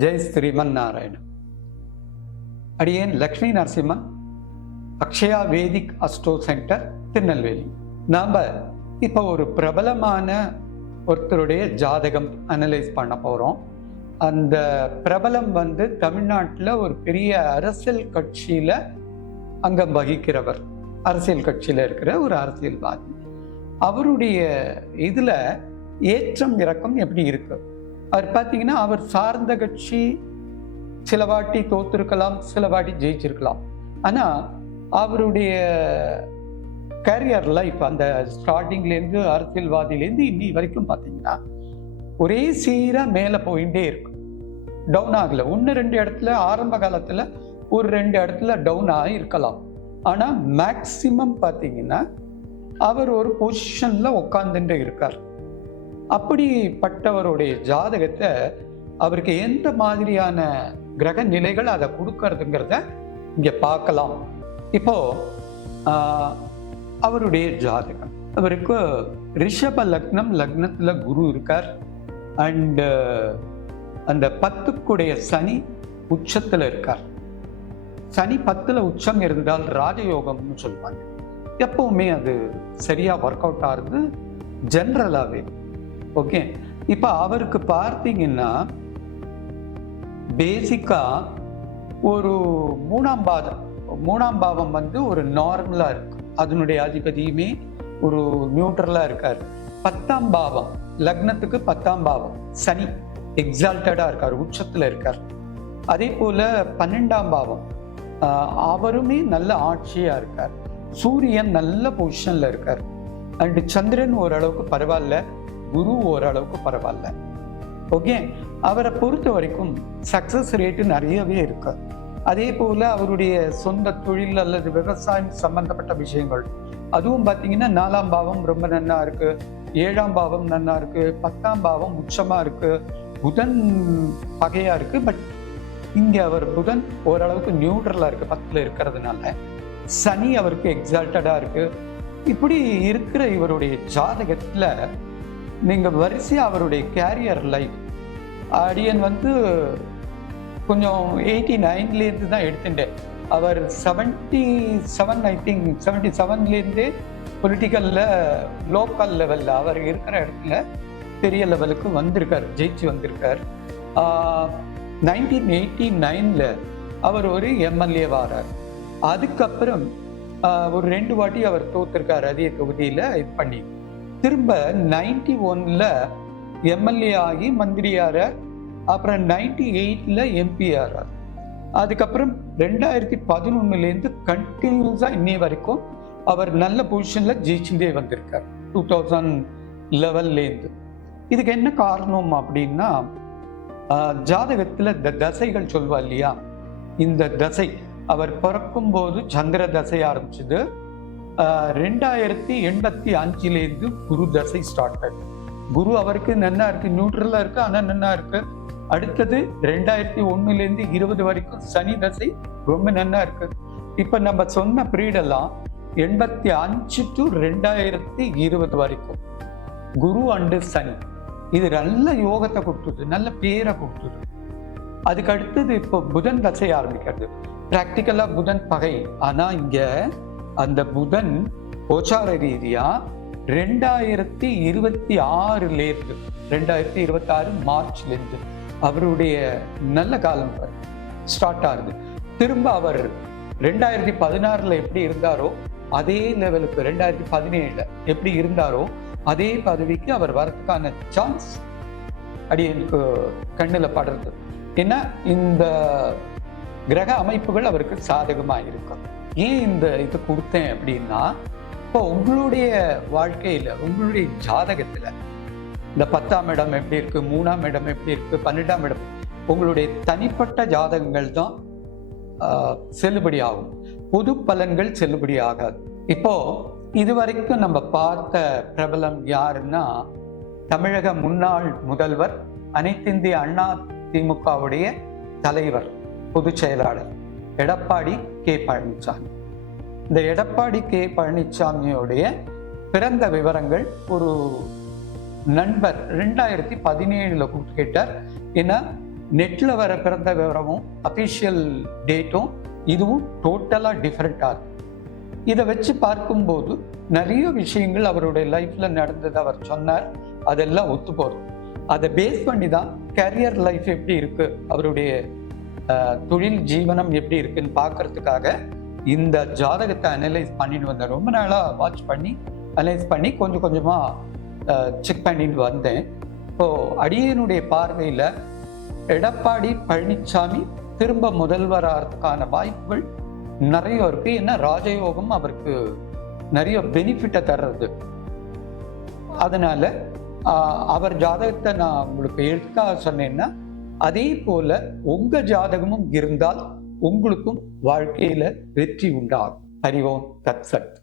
ஜெய் ஸ்ரீமன் நாராயணன். அடியேன் லக்ஷ்மி நரசிம்மன், அக்ஷயா வேதிக் astro centre, Tirunelveli. நாம் இப்போ ஒரு பிரபலமான ஒருத்தருடைய ஜாதகம் அனலைஸ் பண்ண போகிறோம். அந்த பிரபலம் தமிழ்நாட்டில் ஒரு பெரிய அரசியல் கட்சியில் அங்கம் வகிக்கிறவர், அரசியல் கட்சியில் இருக்கிற ஒரு அரசியல்வாதி. அவருடைய இதில் ஏற்றம் இறக்கம் எப்படி இருக்கு? அவர் பார்த்தீங்கன்னா, அவர் சார்ந்த கட்சி சில வாட்டி தோத்திருக்கலாம், சில வாட்டி ஜெயிச்சிருக்கலாம். ஆனால் அவருடைய கேரியர் லைஃப், அந்த ஸ்டார்டிங்லேருந்து அரசியல்வாதியிலேருந்து இன்னி வரைக்கும் பார்த்தீங்கன்னா ஒரே சீராக மேலே போயிட்டே இருக்கு. டவுன் ஆகலை. ஒன்று ரெண்டு இடத்துல ஆரம்ப காலத்தில் ஒரு ரெண்டு இடத்துல டவுன் ஆகிருக்கலாம். ஆனால் மேக்சிமம் பார்த்தீங்கன்னா அவர் ஒரு பொசிஷனில் உட்காந்துட்டு இருக்கார். அப்படிப்பட்டவருடைய ஜாதகத்தை அவருக்கு எந்த மாதிரியான கிரக நிலைகள் அதை கொடுக்கறதுங்கிறத இங்கே பார்க்கலாம். இப்போ அவருடைய ஜாதகம், அவருக்கு ரிஷப லக்னம், லக்னத்தில் குரு இருக்கார். அண்டு அந்த 10க்குடைய சனி உச்சத்தில் இருக்கார். சனி 10ல் உச்சம் இருந்தால் ராஜயோகம்னு சொல்லுவாங்க. எப்பவுமே அது சரியாக ஒர்க் அவுட் ஆகுது ஜென்ரலாகவே. ஓகே, இப்போ அவருக்கு பார்த்தீங்கன்னா பேசிக்காக ஒரு மூணாம் பாவம் ஒரு நார்மலாக இருக்கு. அதனுடைய அதிபதியுமே ஒரு நியூட்ரலாக இருக்கார். 10ஆம் பாவம், லக்னத்துக்கு 10ஆம் பாவம் சனி எக்ஸால்டடாக இருக்கார், உச்சத்தில் இருக்கார். அதே போல் 12ஆம் பாவம் அவருமே நல்ல ஆட்சியாக இருக்கார். சூரியன் நல்ல பொசிஷனில் இருக்கார். அண்டு சந்திரன் ஓரளவுக்கு பரவாயில்ல, குரு ஓரளவுக்கு பரவாயில்ல. ஓகே, அவரை பொறுத்த வரைக்கும் சக்சஸ் ரேட்டு நிறையவே இருக்கு. அதே போல அவருடைய சொந்த தொழில் அல்லது விவசாயம் சம்பந்தப்பட்ட விஷயங்கள், அதுவும் பார்த்தீங்கன்னா 4ஆம் பாவம் ரொம்ப நன்னா இருக்கு, 7ஆம் பாவம் நன்னா இருக்கு, 10ஆம் பாவம் உச்சமா இருக்கு, புதன் பகையா இருக்கு. பட் இங்க அவர் புதன் ஓரளவுக்கு நியூட்ரலா இருக்கு 10ல் இருக்கிறதுனால. சனி அவருக்கு எக்ஸால்டடா இருக்கு. இப்படி இருக்கிற இவருடைய ஜாதகத்துல நீங்க வரிசையா அவருடைய கேரியர் லைஃப், அடியன் கொஞ்சம் 89லேருந்து தான் எடுத்துட்டேன். அவர் 77 ஐ திங்க் 77லேருந்தே பொலிட்டிக்கல்ல லோக்கல் லெவலில் அவர் இருக்கிற இடத்துல பெரிய லெவலுக்கு வந்திருக்கார், ஜெயிச்சு வந்திருக்கார். 1989ல் அவர் ஒரு எம்எல்ஏ வாரார். அதுக்கப்புறம் ஒரு 2 வாட்டி அவர் தோத்திருக்கார் அதே தொகுதியில் இது பண்ணி. திரும்ப 91ல் எம்எல்ஏ ஆகி மந்திரியாரார். அப்புறம் 98ல் எம்பி ஆறார். அதுக்கப்புறம் 2011லேருந்து கண்டினியூஸாக இன்னி வரைக்கும் அவர் நல்ல பொசிஷனில் ஜெயிச்சுட்டே வந்திருக்கார் 2011லேருந்து. இதுக்கு என்ன காரணம் அப்படின்னா, ஜாதகத்தில் இந்த தசைகள் சொல்வா இல்லையா, இந்த தசை அவர் பிறக்கும்போது சந்திர தசை ஆரம்பிச்சது. 2085லேருந்து குரு தசை ஸ்டார்ட் ஆகுது. குரு அவருக்கு நன்னா இருக்கு, நியூட்ரலா இருக்கு, ஆனால் நன்னா இருக்கு. அடுத்தது 2001லேருந்து 20 வரைக்கும் சனி தசை ரொம்ப நன்னா இருக்கு. இப்ப நம்ம சொன்ன பீரியடெல்லாம் 85 to 2020 வரைக்கும் குரு அண்டு சனி இது நல்ல யோகத்தை கொடுத்தது, நல்ல பேரை கொடுத்தது. அதுக்கு அடுத்தது இப்போ புதன் தசை ஆரம்பிக்கிறது. பிராக்டிக்கலா புதன் பகை. ஆனா இங்க அந்த புதன் கோச்சார ரீதியா 2026லேருந்து 2026 மார்ச்லேருந்து அவருடைய நல்ல காலம் ஸ்டார்ட் ஆகுது. திரும்ப அவர் 2016ல் எப்படி இருந்தாரோ அதே லெவலுக்கு, 2017ல் எப்படி இருந்தாரோ அதே பதவிக்கு அவர் வரதுக்கான சான்ஸ் அடியனுக்கு கண்ணில் படுறது. ஏன்னா இந்த கிரக அமைப்புகள் அவருக்கு சாதகமாக இருக்கும். ஏன் இந்த இது கொடுத்தேன் அப்படின்னா, இப்போ உங்களுடைய வாழ்க்கையில், உங்களுடைய ஜாதகத்தில் இந்த 10ஆம் இடம் எப்படி இருக்கு, 3ஆம் இடம் எப்படி இருக்கு, 12ஆம் இடம், உங்களுடைய தனிப்பட்ட ஜாதகங்கள் தான் செல்லுபடி ஆகும். பொது பலன்கள் செல்லுபடி ஆகாது. இப்போ இதுவரைக்கும் நம்ம பார்த்த பிரபலம் யாருன்னா, தமிழக முன்னாள் முதல்வர், அனைத்திந்திய அண்ணா திமுகவுடைய தலைவர், பொதுச் செயலாளர் எடப்பாடி கே பழனிசாமி. இந்த எடப்பாடி கே பழனிசாமியோடைய பிறந்த விவரங்கள் ஒரு நண்பர் 2017ல் கொடுத்து கேட்டார். ஏன்னா நெட்ல வர பிறந்த விவரமும் அபிஷியல் டேட்டும் இதுவும் டோட்டலா டிஃப்ரெண்டா இருக்கு. இதை வச்சு பார்க்கும்போது நிறைய விஷயங்கள் அவருடைய லைஃப்ல நடந்தது அவர் சொன்னார், அதெல்லாம் ஒத்து போறோம். அதை பேஸ் பண்ணி தான் கரியர் லைஃப் எப்படி இருக்கு, அவருடைய தொழில் ஜீவனம் எப்படி இருக்குன்னு பார்க்கறதுக்காக இந்த ஜாதகத்தை அனலைஸ் பண்ணிட்டு வந்தேன். ரொம்ப நாளா வாட்ச் பண்ணி அனலைஸ் பண்ணி கொஞ்சம் கொஞ்சமா செக் பண்ணிட்டு வந்தேன். இப்போ அடியனுடைய பார்வையில எடப்பாடி பழனிசாமி திரும்ப முதல்வர் ஆகிறதுக்கான வாய்ப்புகள் நிறைய இருக்கு. ஏன்னா ராஜயோகம் அவருக்கு நிறைய பெனிஃபிட்டை தர்றது. அதனால அவர் ஜாதகத்தை நான் உங்களுக்கு எதுக்காக சொன்னேன்னா, அதே போல உங்க ஜாதகமும் இருந்தால் உங்களுக்கும் வாழ்க்கையில வெற்றி உண்டாகும். ஹரி ஓம் தத் சத்.